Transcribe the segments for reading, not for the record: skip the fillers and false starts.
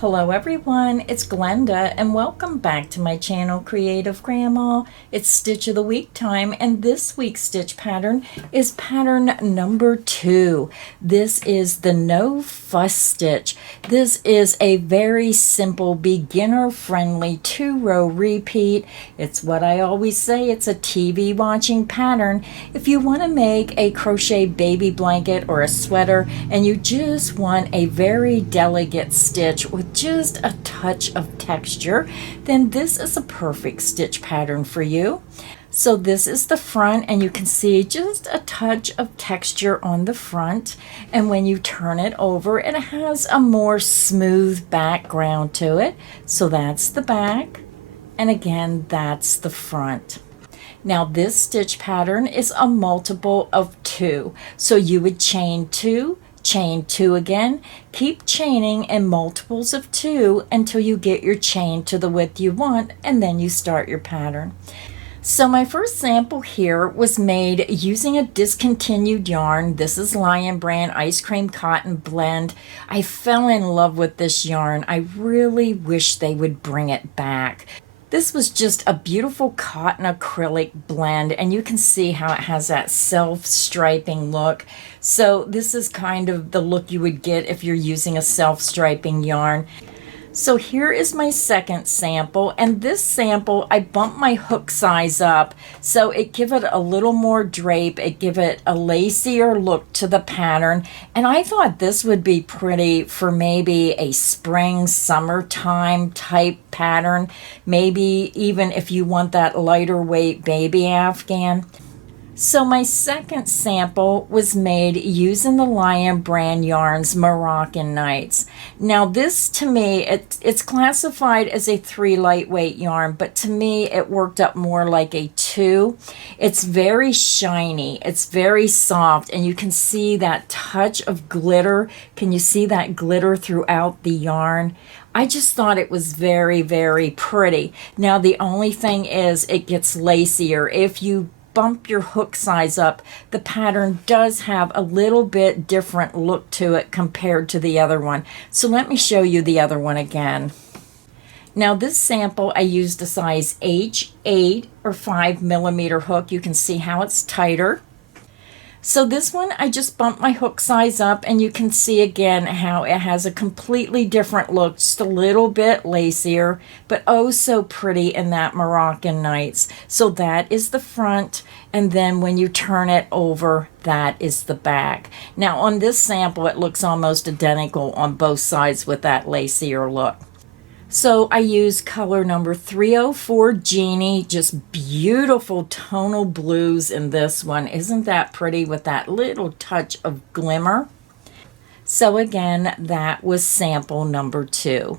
Hello everyone, it's Glenda and welcome back to my channel Creative Grandma. It's Stitch of the Week time and this week's stitch pattern is pattern number 2. This is the No Fuss Stitch. This is a very simple beginner friendly 2-row repeat. It's what I always say, it's a TV watching pattern. If you want to make a crochet baby blanket or a sweater and you just want a very delicate stitch with just a touch of texture, then this is a perfect stitch pattern for you. So this is the front and you can see just a touch of texture on the front, and when you turn it over it has a more smooth background to it. So that's the back, and again that's the front. Now this stitch pattern is a multiple of 2, so you would chain 2, chain 2 again, keep chaining in multiples of 2 until you get your chain to the width you want, and then you start your pattern. So my first sample here was made using a discontinued yarn. This is Lion Brand Ice Cream Cotton Blend. I fell in love with this yarn. I really wish they would bring it back. This was just a beautiful cotton acrylic blend, and you can see how it has that self-striping look. So this is kind of the look you would get if you're using a self-striping yarn. So here is my second sample, and this sample I bumped my hook size up so it give it a little more drape, it give it a lacier look to the pattern, and I thought this would be pretty for maybe a spring summertime type pattern, maybe even if you want that lighter weight baby afghan. So my second sample was made using the Lion Brand yarns Moroccan Nights. Now this to me, it's classified as a 3 lightweight yarn, but to me it worked up more like a 2. It's very shiny, it's very soft, and you can see that touch of glitter. Can you see that glitter throughout the yarn? I just thought it was very, very pretty. Now the only thing is it gets lacier. If you bump your hook size up, the pattern does have a little bit different look to it compared to the other one. So let me show you the other one again. Now this sample I used a size H8 or 5mm hook. You can see how it's tighter. So this one I just bumped my hook size up, and you can see again how it has a completely different look, just a little bit lacier, but oh so pretty in that Moroccan Nights. So that is the front, and then when you turn it over, that is the back. Now on this sample it looks almost identical on both sides with that lacier look. So I used color number 304 Genie, just beautiful tonal blues in this one. Isn't that pretty with that little touch of glimmer? So again, that was sample number 2.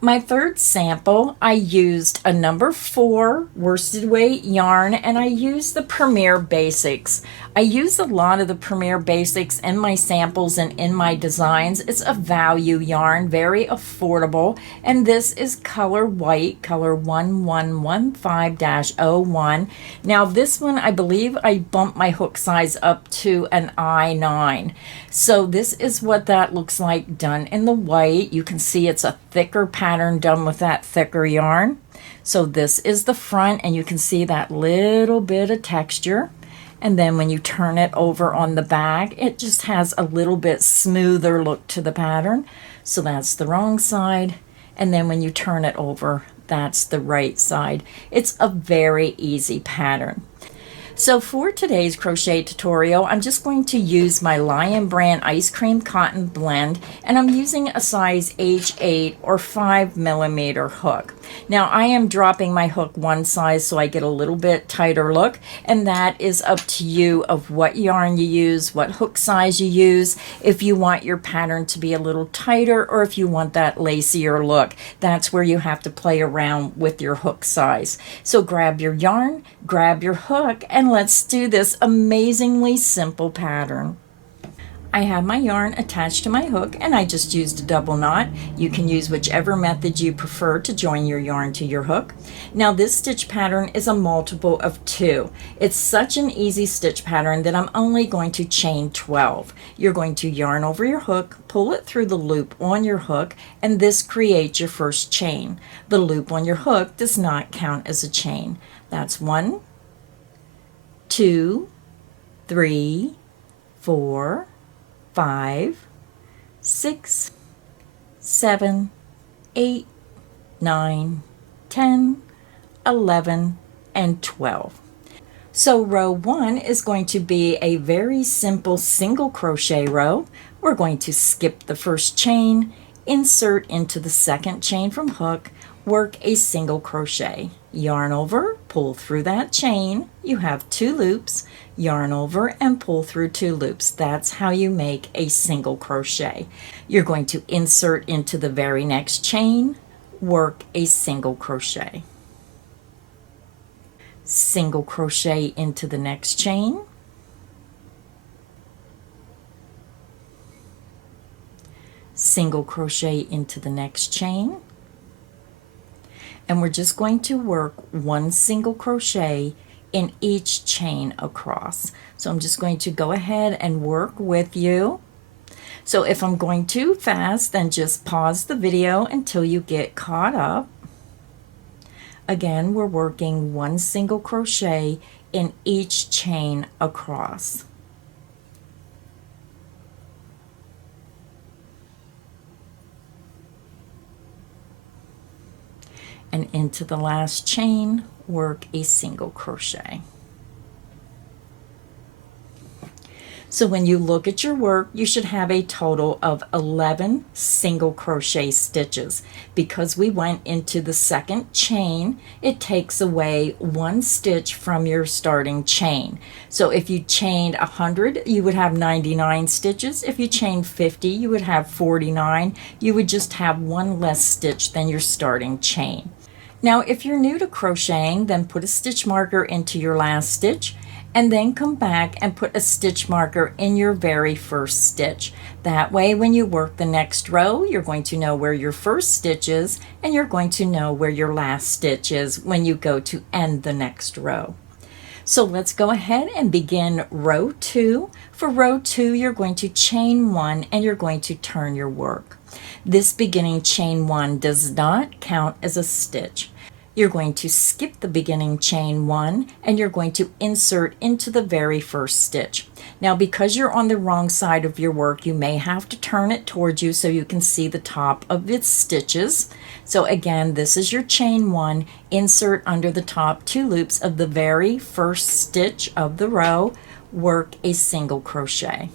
My third sample, I used a number 4 worsted weight yarn, and I used the Premier Basics. I use a lot of the Premier Basics in my samples and in my designs. It's a value yarn, very affordable, and this is color white, color 1115-01. Now this one, I believe I bumped my hook size up to an I9. So this is what that looks like done in the white. You can see it's a thicker pattern done with that thicker yarn. So this is the front, and you can see that little bit of texture. And then when you turn it over on the back, it just has a little bit smoother look to the pattern. So that's the wrong side. And then when you turn it over, that's the right side. It's a very easy pattern. So for today's crochet tutorial, I'm just going to use my Lion Brand Ice Cream Cotton Blend, and I'm using a size H8 or 5mm hook. Now I am dropping my hook one size so I get a little bit tighter look, and that is up to you of what yarn you use, what hook size you use, if you want your pattern to be a little tighter or if you want that lacier look. That's where you have to play around with your hook size. So grab your yarn, grab your hook, and let's do this amazingly simple pattern. I have my yarn attached to my hook and I just used a double knot. You can use whichever method you prefer to join your yarn to your hook. Now this stitch pattern is a multiple of 2. It's such an easy stitch pattern that I'm only going to chain 12. You're going to yarn over your hook, pull it through the loop on your hook, and this creates your first chain. The loop on your hook does not count as a chain. That's 1, 2, 3, 4, 5, 6, 7, 8, 9, 10, 11, and 12. So row 1 is going to be a very simple single crochet row. We're going to skip the first chain, insert into the second chain from hook, work a single crochet, yarn over, pull through that chain. You have 2 loops, yarn over and pull through 2 loops. That's how you make a single crochet. You're going to insert into the very next chain, work a single crochet, single crochet into the next chain, single crochet into the next chain, and we're just going to work 1 single crochet in each chain across. So I'm just going to go ahead and work with you. So if I'm going too fast, then just pause the video until you get caught up. Again, we're working 1 single crochet in each chain across. And into the last chain, work a single crochet. So when you look at your work, you should have a total of 11 single crochet stitches. Because we went into the second chain, it takes away 1 stitch from your starting chain. So if you chained 100, you would have 99 stitches. If you chained 50, you would have 49. You would just have 1 less stitch than your starting chain. Now if you're new to crocheting, then put a stitch marker into your last stitch and then come back and put a stitch marker in your very first stitch. That way when you work the next row, you're going to know where your first stitch is and you're going to know where your last stitch is when you go to end the next row. So let's go ahead and begin row 2. For row 2, you're going to chain 1 and you're going to turn your work. This beginning chain 1 does not count as a stitch. You're going to skip the beginning chain 1 and you're going to insert into the very first stitch. Now because you're on the wrong side of your work, you may have to turn it towards you so you can see the top of its stitches. So again, this is your chain 1, insert under the top 2 loops of the very first stitch of the row, work a single crochet.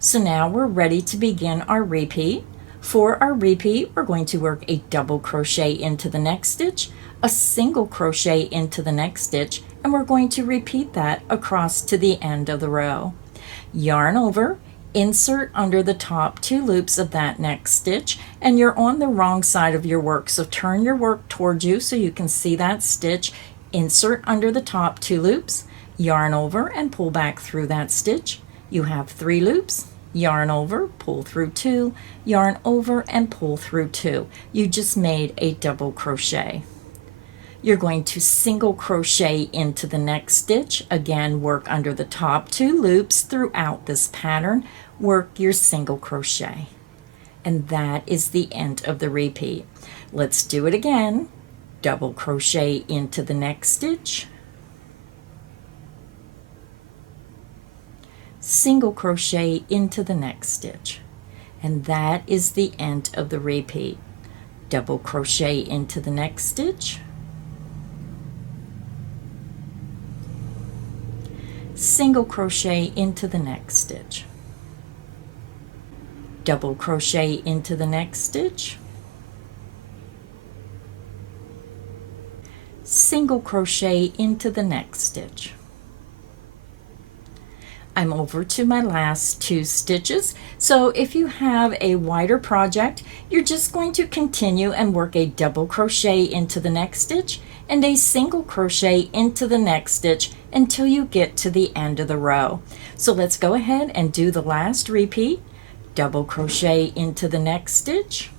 So now we're ready to begin our repeat. For our repeat, we're going to work a double crochet into the next stitch, a single crochet into the next stitch, and we're going to repeat that across to the end of the row. Yarn over, insert under the top 2 loops of that next stitch, and you're on the wrong side of your work, so turn your work towards you so you can see that stitch. Insert under the top 2 loops, yarn over and pull back through that stitch. You have 3 loops. Yarn over, pull through 2, yarn over and pull through 2. You just made a double crochet. You're going to single crochet into the next stitch. Again, work under the top 2 loops throughout this pattern. Work your single crochet. And that is the end of the repeat. Let's do it again. Double crochet into the next stitch. Single crochet into the next stitch, and that is the end of the repeat. Double crochet into the next stitch, single crochet into the next stitch, double crochet into the next stitch, single crochet into the next stitch. I'm over to my last 2 stitches. So if you have a wider project, you're just going to continue and work a double crochet into the next stitch and a single crochet into the next stitch until you get to the end of the row. So let's go ahead and do the last repeat. Double crochet into the next stitch,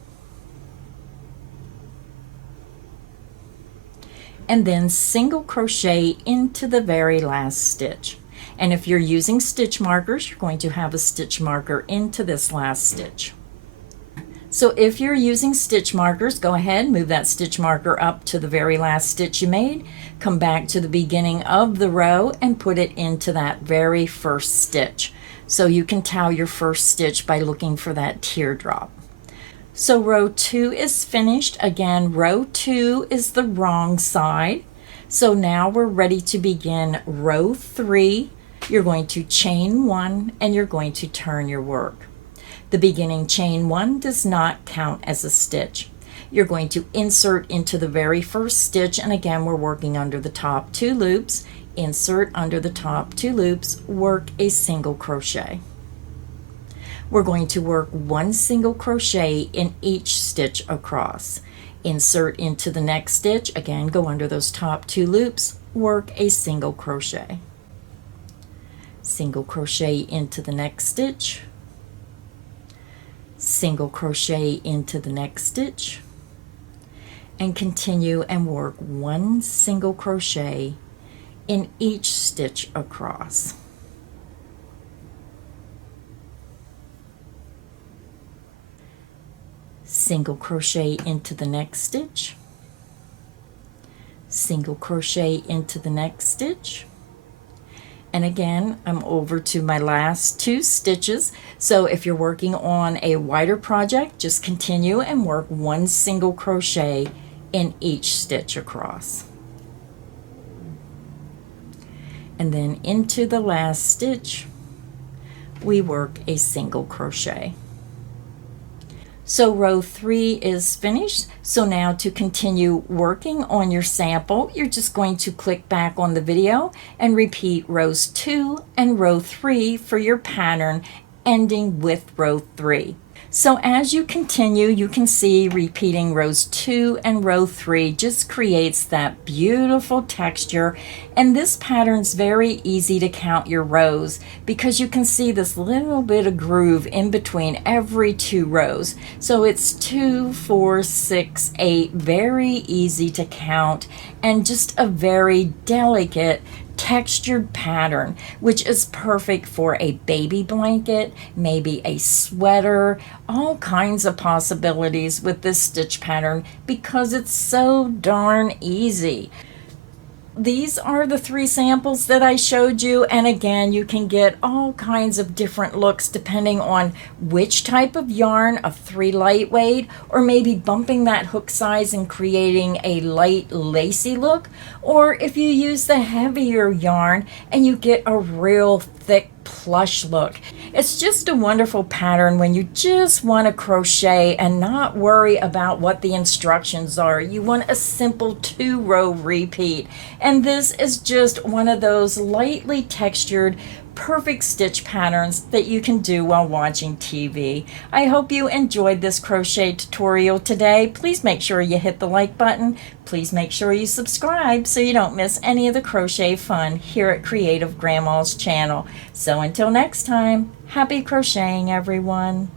and then single crochet into the very last stitch. And if you're using stitch markers, you're going to have a stitch marker into this last stitch. So if you're using stitch markers, go ahead, move that stitch marker up to the very last stitch you made, come back to the beginning of the row and put it into that very first stitch. So you can tell your first stitch by looking for that teardrop. So row 2 is finished. Again, row 2 is the wrong side. So now we're ready to begin row 3. You're going to chain 1 and you're going to turn your work. The beginning chain 1 does not count as a stitch. You're going to insert into the very first stitch, and again we're working under the top 2 loops. Insert under the top 2 loops, work a single crochet. We're going to work 1 single crochet in each stitch across. Insert into the next stitch, again go under those top 2 loops, work a single crochet. Single crochet into the next stitch, single crochet into the next stitch, and continue and work 1 single crochet in each stitch across. Single crochet into the next stitch, single crochet into the next stitch, and again I'm over to my last 2 stitches. So if you're working on a wider project, just continue and work 1 single crochet in each stitch across. And then into the last stitch we work a single crochet. So row 3 is finished. So now to continue working on your sample, you're just going to click back on the video and repeat rows 2 and row 3 for your pattern, ending with row 3. So as you continue, you can see repeating rows 2 and row 3 just creates that beautiful texture. And this pattern's very easy to count your rows because you can see this little bit of groove in between every 2 rows. So it's 2, 4, 6, 8, very easy to count, and just a very delicate textured pattern, which is perfect for a baby blanket, maybe a sweater, all kinds of possibilities with this stitch pattern because it's so darn easy. These are the 3 samples that I showed you, and again you can get all kinds of different looks depending on which type of yarn, a 3 lightweight, or maybe bumping that hook size and creating a light lacy look, or if you use the heavier yarn and you get a real thick plush look. It's just a wonderful pattern when you just want to crochet and not worry about what the instructions are. You want a simple 2-row repeat, and this is just one of those lightly textured perfect stitch patterns that you can do while watching TV. I hope you enjoyed this crochet tutorial today. Please make sure you hit the like button. Please make sure you subscribe so you don't miss any of the crochet fun here at Creative Grandma's channel. So until next time, happy crocheting everyone.